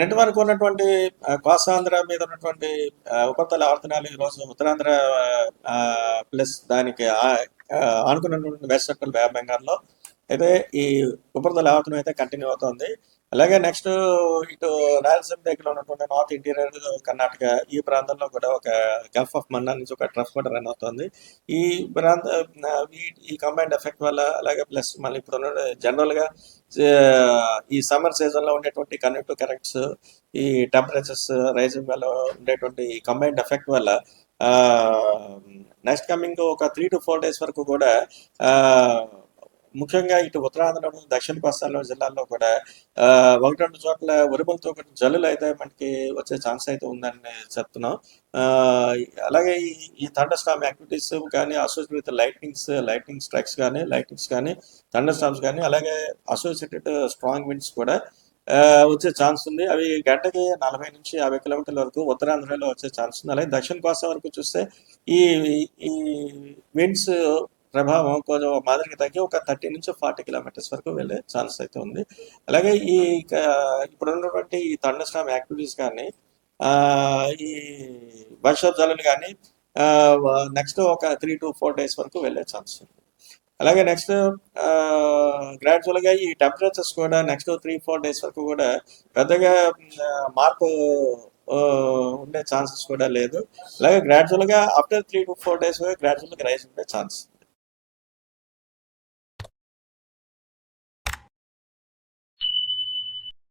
నిన్నటి వరకు ఉన్నటువంటి కోస్తాంధ్ర మీద ఉన్నటువంటి ఉపరితల ఆవర్తనాలు ఈరోజు ఉత్తరాంధ్ర ప్లస్ దానికి ఆనుకున్నటువంటి వెస్ట్ సెంట్రల్ బే ఆఫ్ బెంగాల్లో అయితే ఈ ఉపరితల ఆవర్తనం అయితే కంటిన్యూ అవుతుంది. అలాగే నెక్స్ట్ ఇటు రాయలసీమ దగ్గర ఉన్నటువంటి నార్త్ ఇంటీరియర్ కర్ణాటక ఈ ప్రాంతంలో కూడా ఒక గల్ఫ్ ఆఫ్ మన్నార్ నుంచి ఒక ట్రఫ్ కూడా రన్ అవుతుంది. ఈ ప్రాంత ఈ కంబైన్డ్ ఎఫెక్ట్ వల్ల అలాగే ప్లస్ మళ్ళీ ఇప్పుడు జనరల్గా ఈ సమ్మర్ సీజన్లో ఉండేటువంటి కన్వెక్టివ్ కరెంట్స్ ఈ టెంపరేచర్స్ రైజింగ్ వల్ల ఉండేటువంటి కంబైన్డ్ ఎఫెక్ట్ వల్ల నెక్స్ట్ కమింగ్ ఒక 3 to 4 days వరకు కూడా ముఖ్యంగా ఇటు ఉత్తరాంధ్ర దక్షిణ కోస్తాలో జిల్లాల్లో కూడా 1-2 చోట్ల ఉరుములతో జల్లులు అయితే మనకి వచ్చే ఛాన్స్ అయితే ఉందని చెప్తున్నాం. అలాగే ఈ థండర్ స్టార్మ్ యాక్టివిటీస్ కానీ అసోసియేటెడ్ లైట్నింగ్ స్ట్రైక్స్ కానీ థండర్ స్టార్మ్స్ కానీ అలాగే అసోసియేటెడ్ స్ట్రాంగ్ విండ్స్ కూడా వచ్చే ఛాన్స్ ఉంది. అవి గంటకి 40 నుంచి 50 కిలోమీటర్ల వరకు ఉత్తరాంధ్రలో వచ్చే ఛాన్స్ ఉంది. అలాగే దక్షిణ కోస్తా వరకు చూస్తే ఈ ఈ విండ్స్ ప్రభావం కొంచెం మాదిరికి తగ్గి ఒక 30 నుంచి 40 కిలోమీటర్స్ వరకు వెళ్ళే ఛాన్స్ అయితే ఉంది. అలాగే ఇప్పుడు ఉన్నటువంటి ఈ థండర్ స్టార్మ్ యాక్టివిటీస్ కానీ ఈ వర్షపు జల్లులు కానీ నెక్స్ట్ ఒక 3 to 4 days వరకు వెళ్ళే ఛాన్స్ ఉంది. అలాగే నెక్స్ట్ గ్రాడ్యువల్గా ఈ టెంపరేచర్స్ కూడా నెక్స్ట్ 3-4 days వరకు కూడా పెద్దగా మార్పు ఉండే ఛాన్సెస్ కూడా లేదు. అలాగే గ్రాడ్యువల్గా ఆఫ్టర్ 3 to 4 days గ్రాడ్యువల్గా రైజ్ ఉండే ఛాన్స్.